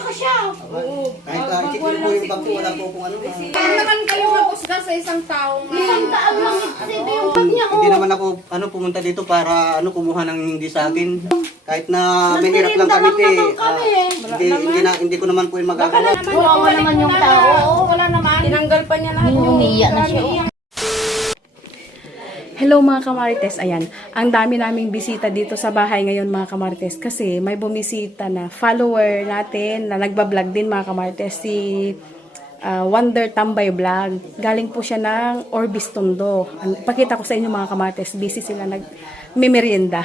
ka siya. Kahit isipin po yung bag ko, wala po kung ano. Paano naman kayo mag-usga sa isang tao nga? Isang taon lang extended yung bag niya. Hindi naman ako pumunta dito para kumuha ng hindi sa akin. Kahit na may hirap lang kami hindi ko naman po yung magagawa. Wala naman yung tao. Wala naman. Tinanggal pa niya lahat yung Umiiyak na siya. Hello mga kamarites, ayan. Ang dami naming bisita dito sa bahay ngayon mga kamarites kasi may bumisita na follower natin na nagbablog din mga kamarites, si Wonder Tambay Vlog. Galing po siya ng Orbis Tondo. Pakita ko sa inyo mga kamarites, busy sila nagmimerienda.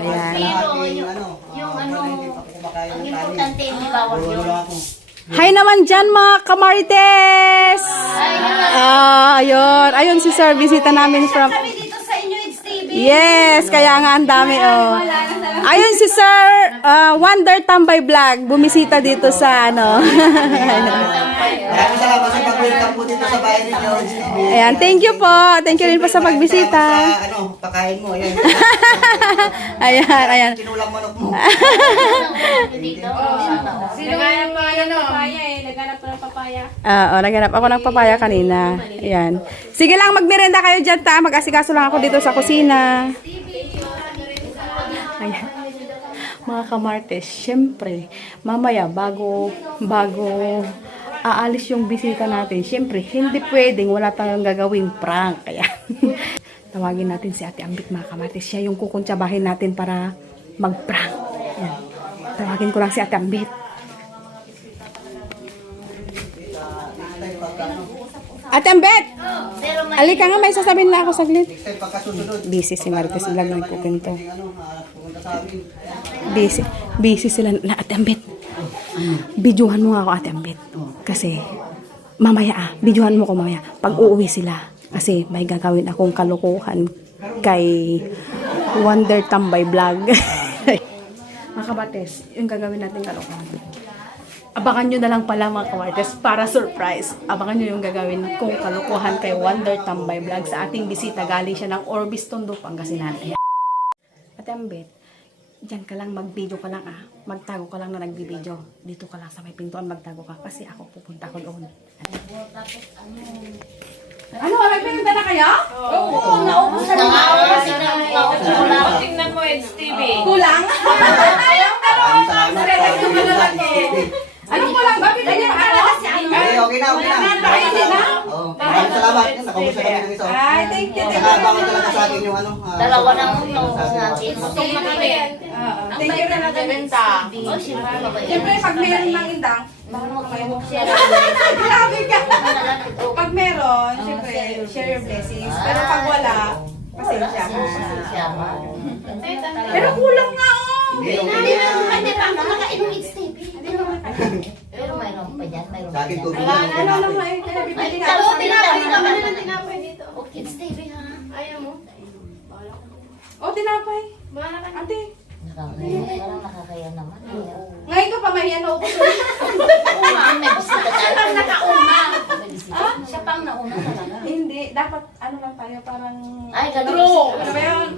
Ayan. Yung ang importante yung bawal yun. Hi naman dyan mga kamarites! Ayun. Ayun si Sir, bisita namin from... Kami dito sa inyo, it's TV. Yes, kaya nga ang dami Ayun si Sir Wonder Tambay Vlog, bumisita dito sa Maraming salamat sa pag-welcome po dito sa bahay ninyo. Ayan, thank you po. Thank you rin po sa pagbisita. Pakain mo, ayan. Ayan. Kinulang manok mo. Dito. Naghanap pa ng papaya eh. Naghanap pa ng papaya. Oo, naghanap ako ng papaya kanina. Ayan. Sige lang, magmerenda kayo dyan ta. Mag-asikaso lang ako dito sa kusina. Ayan. Mga kamartes, syempre, mamaya bago aalis yung bisita natin, syempre, hindi pwedeng wala tayong gagawing prank. Kaya, tawagin natin si Ate Ambit mga kamartes. Siya yung kukuntsabahin natin para mag-prank. Ayan. Tawagin ko lang si Ate Ambit. Ate Ambet! Alika nga, may sasabihin na ako saglit. Busy si Marites Vlog ng cooking to. Busy sila na Ate Ambet. Bidyuhan mo nga ako Ate Ambet. Kasi, mamaya bidyuhan mo ko mamaya. Pag uuwi sila. Kasi may gagawin akong kalokohan kay Wonder Tambay Vlog. Mga kabates, yung gagawin natin kalokohan. Abangan nyo na lang pala mga kamartes para surprise. Abangan nyo yung gagawin kong kalukuhan kay Wonder Tambay Vlog sa ating bisita. Galing siya ng Orbis Tondo, Pangasinan. Ate Ambet, dyan ka lang, mag-video ka lang Magtago ka lang na nagbibideo. Dito ka lang sa may pintuan, magtago ka. Kasi ako pupunta ko doon. Ano, may pinunta na kayo? Oo, naubusan na nga ako kasi kulang. Tingnan mo, Eds TV. Kulang? Ano ko lang? Bakit ganyan? Okay na. Maraming salamat. Nakamusta kami ng isa. Ay, thank you. Saka abangan talaga sa akin yung Dalawa ng natin. Thank you na Benta. Oh, siyempre mabait. Siyempre, pag meron ng indang, Siya grabe ka. Pag meron, siyempre, share your blessings. Pero pag wala, pasensya ka. Pero kulang nga, Hindi pa ako nakainom it's TV. Pero mayroon pa dyan. Mayroon Sa pa akin dyan. tubig Ano lang. naman, bibili ka Pero sa tinapay ka ba Ano tinapay dito? It's TV ha? Ayaw mo? O, tinapay. Bahala ka na. Ate, Parang nakakaya naman. ngayon ka pa mahiyan na upo. May bisita tayo. Siya pang nakauna. Siya pang nauna talaga. Hindi, dapat ano lang tayo, parang... Ay, ganun. True. Ano ba yun?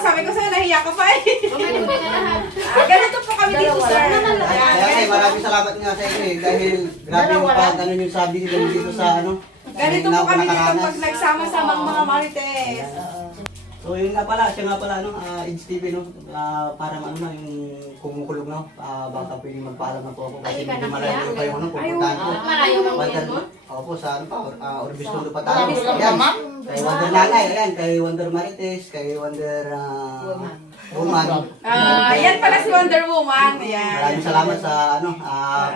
Sabi ko sa'yo, nahiya ka pa eh. Ganito po kami dito, sir. Kaya maraming salamat nga sa inyo dahil grabe yung pag yung sabi nila dito sa Ganito po kami dito pag nagsama-samang mga marites. So yun nga pala, siya nga pala, Eds TV, parang yung kumukulog, baka pwedeng magpaalam na po ako kasi hindi malayo pa yung pupuntahan ko. Malayo ang buyan mo? Opo, saan pa? Orbis Tondo pa tayo. Ayan, kay Wonder Nanay, ayan, kay Wonder Marites, kay Wonder Woman. Yan pala si Wonder Woman. Ayan. Maraming salamat sa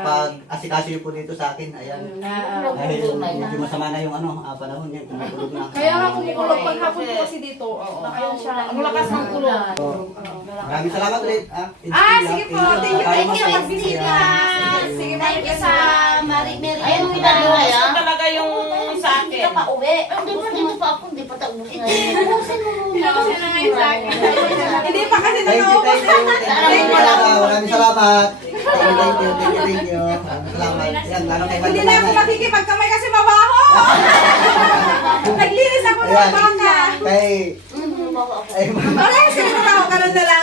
pag-asikaso niyo po dito sa akin. Ayan. Dahil medyo masama na yung panahon niya, kumukulog na. Kaya nga kumukulog paghapon po kasi dito. Ayun siya. Ang lakas ng kulog. Maraming salamat ulit. Sige po. Thank you. Thank you, It's TV ha? Sige, Thank you sa Mary. Ayun, Ayun, talaga yung sa Hindi akin. ka pa uwi. Dito pa ako, hindi pa tayo uwi. Inuusin mo muna. Inuusin na ngayon sa akin. Hindi pa kasi Thank you, nakaubos. thank you. Maraming salamat. Thank you. Maraming salamat. Yan, lalo kay Hindi Wonder na ako Nanay. makikipagkamay kasi mabaho. Naglinis ako ng baka. Kay... Ay, Parang siguro ako, karoon na lang.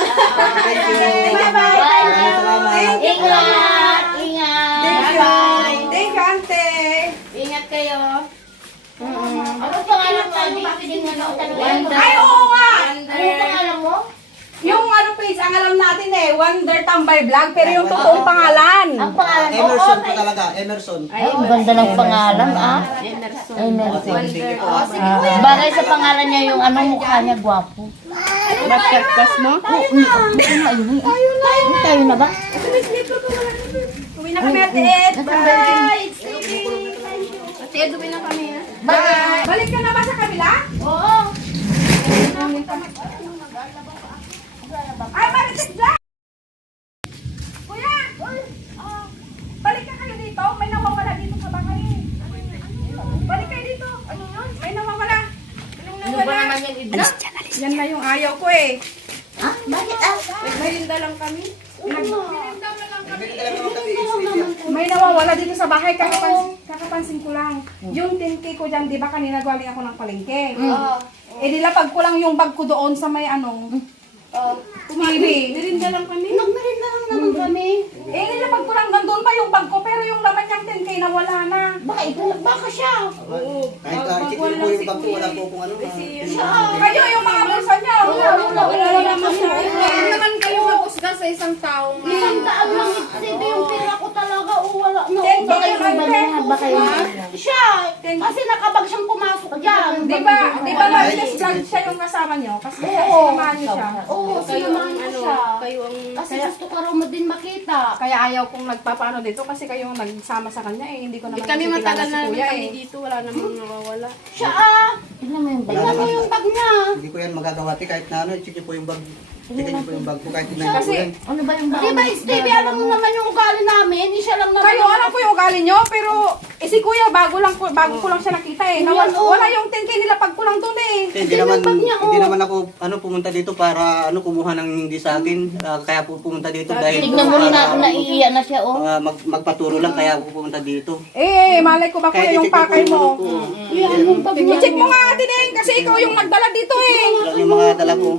thank you. Bye-bye. Maraming salamat. Ingat! Ingat! Bye-bye. Thank you, ante. Ingat kayo. Ano pangalan mo? Bakit din nga tanong? Ay, oo nga. Ano pangalan mo? Yung ano page, ang alam natin Wonder Tambay Vlog, pero yung totoong pangalan. Ang pangalan mo? Emerson po talaga, Emerson. Ay, ang ganda ng pangalan, ah. Emerson. Emerson. Sige po, ah. Bagay sa pangalan niya yung ano, mukha niya gwapo. Basketball mo? Tayo na ba? Uwi na kami, Ate Ed. Bye. Ate Ed, uwi na kami. Bye. Balik ka na ba sa kabila? Oo. Ay, marites dyan! Kuya! Balik ka kayo dito. May nawawala dito sa bahay. Balik kayo dito. Ano yun? May nawawala. Anong nawawala? Alis dyan, alis. Yan na yung ayaw ko Ah, bakit ah? Nagmerinda lang kami. Nagmerinda lang kami. Bigyan lang naman kami. May nawawala dito sa bahay. Kakapansin ko lang. Yung 10K ko dyan, di ba kanina galing ako ng palengke? Eh nilapag ko lang yung bag ko doon sa may TV. Merinda lang kami. Nagmerinda lang naman kami. Eh nilapag ko lang nandun pa yung bag ko pero yung laman niyang 10K nawala na. Baka siya. Kahit kahit po yung bag ko, wala po kung ano. Kayo yung mga bulsa niya. Wala naman siya. Huwag naman kayo magusga sa isang tao nga. Isang daan lang itisibi yung pera ko talaga. Wala na. Ten Baka K yung lang, iba Ate. niya. Baka yung siya. Kasi nakabag siyang pumasok dyan. Di ba Marites Vlog siya yung kasama niyo? Kasi sinamahan niyo siya. Oo, sinamahan ko siya. Kayo ang Kasi gusto ko raw mo din makita. kaya ayaw kong nagpapaano dito kasi kayo ang nagsama sa kanya hindi ko naman Kami kasi matagal kilala na si kuya kami eh. dito, wala namang nawawala. Siya ah. Tingnan mo yung bag niya. Hindi ko yan magagawa. Kahit na ano, check niyo po yung bag. Check niyo po yung bag ko. Kahit na po Kasi yan. Ano ba yung bag? Diba, Stevie, alam mo naman yung ugali namin. Hindi siya lang naman. Kayo alam ko yung ugali nyo pero si kuya bago ko lang siya nakita eh. Wala yung 10K nila pag ko lang doon eh. Hindi naman ako pumunta dito para kumuha ng hindi sa akin. Kaya po pumunta dito dahil Tignan mo rin natin naiiyak na siya, oh. magpaturo lang kaya ako pumunta dito. Malay ko ba kuya yung i-check pakay niyo mo. po yung ano ko. Yan yung bag niya. I-check mo nga Ate Neng kasi ikaw yung nagdala dito eh. Lang yung mga dala ko.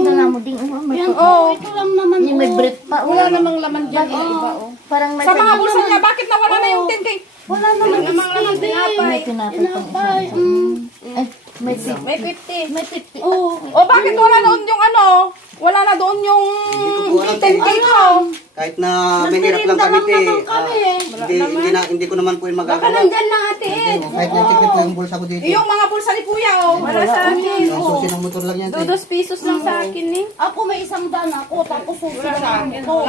Dala mo din, oh. Yan, oh. Ito lang naman, oh. May brief pa, oh. Wala namang laman dyan, iba oh. Parang may Sa mga bulsa niya bakit nawala na yung 10K? Wala naman Stevie. May tinapay. Ay, may 50. May 50. May 50. O bakit wala doon yung wala na doon yung ko alam, 10K ko? Kahit na mahirap lang kami, hindi ko naman po yung Baka magagawa. nandyan na Ate Ed. Kahit na-check niyo po yung bulsa ko dito. Yung mga bulsa ni kuya wala sa akin. Ang susi ng motor lang yan. 2 pesos lang sa akin eh. Ako may isang daan ako, tapos susunod ko.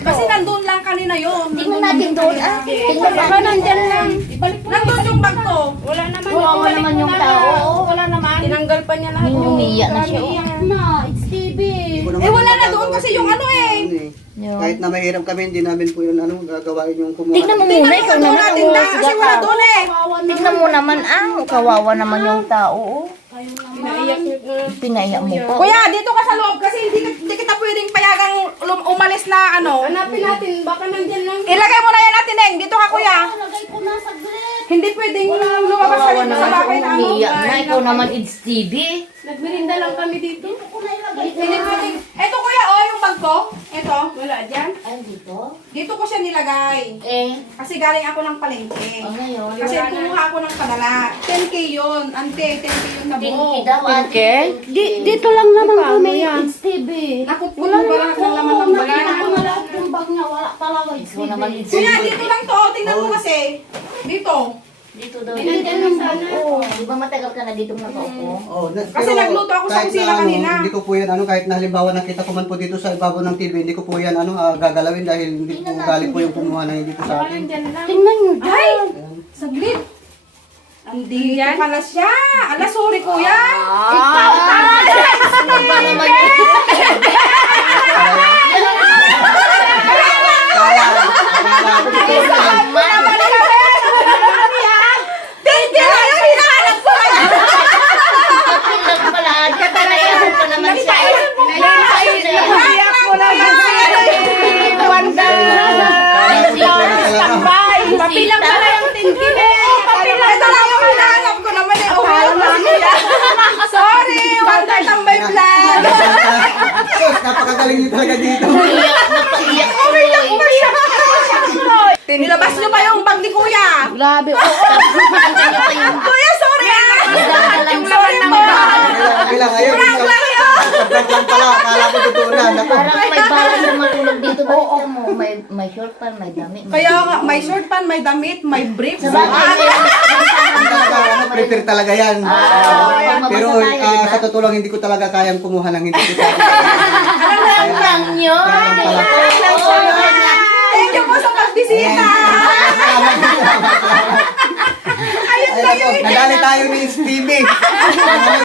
Kasi nandun lang kanina yun. Tingnan natin doon. Ah, tingnan Baka nandyan lang. Nandun yung bag ko. Wala naman. Kawawa naman yung tao. Wala naman. Tinanggal pa niya lahat. Umiiyak na siya. Na, it's TV. Wala na doon kasi yung Kahit na mahirap kami, hindi namin po yun gagawain yung kumuha. Tignan mo muna, ikaw naman ang tinda kasi wala doon eh. Tignan mo naman, kawawa naman yung tao. Oh. Pinaiyak niyo. Pinaiyak mo po. Kuya, dito ka sa loob kasi hindi kita pwedeng payagang umalis na Hanapin natin, baka nandyan lang. Ilagay mo na yan natin, Neng. Dito ka, kuya. Lagay ko na saglit. Hindi pwedeng lumabas ka dito sa bahay na Umiiyak na, ikaw naman it's TV. Nagmerinda lang kami dito. Hindi pwedeng. Eto, kuya, yung bag ko. Eto. Wala dyan. Ay, dito? Dito ko siya nilagay. Kasi galing ako ng palengke. Ngayon. Kasi kumuha ako ng padala. 10K yun. Ante, 10K yun na buo. Dito lang naman kami, it's TV. Nakot ko lang lahat ng laman ng bag. Nakita ko na lahat yung bag niya, wala talaga, it's TV. Kuya, dito lang to. Tingnan mo kasi. Dito. Dito daw. Oo, di ba matagal ka na dito nakaupo? Kasi nagluto ako sa kusina kanina. Hindi ko po yan, kahit na halimbawa nakita ko man po dito sa ibabaw ng TV, hindi ko po yan, gagalawin dahil hindi po galing po yung kumuha na dito sa akin. Tingnan nyo dyan. Ay! Saglit. Andito pala siya. Ala, sorry kuya. Ikaw talaga! Ano ba naman yun? Thank you! Ayun, hinahanap ko lang. Pinag pala, katalayan pa naman siya. Hinahanap ko lang. Wanda. Standby. Papilang pala yung tingkin eh. Ito lang yung hinahanap ko naman eh. talaga dito. Napaiyak tuloy. Nilabas niyo pa yung bag ni Kuya. Grabe, oo. Nakita niyo pa yung Kuya, sorry ah! dala-dalang Sorry po! Okay lang, ayun. Sobrang lang pala. Akala ko totoo na. Naku. parang may bala na matulog dito. Bakit mo? May short pan, may damit. Kaya nga, may short pan, may damit, may brief. Sa bagay, Ang talaga, prepare talaga yan. Pero sa totoo lang, hindi ko talaga kayang kumuha ng hindi ko sabi. Alam lang nyo. Thank you po sa pagbisita! Ayun, nadali tayo ni Stevie.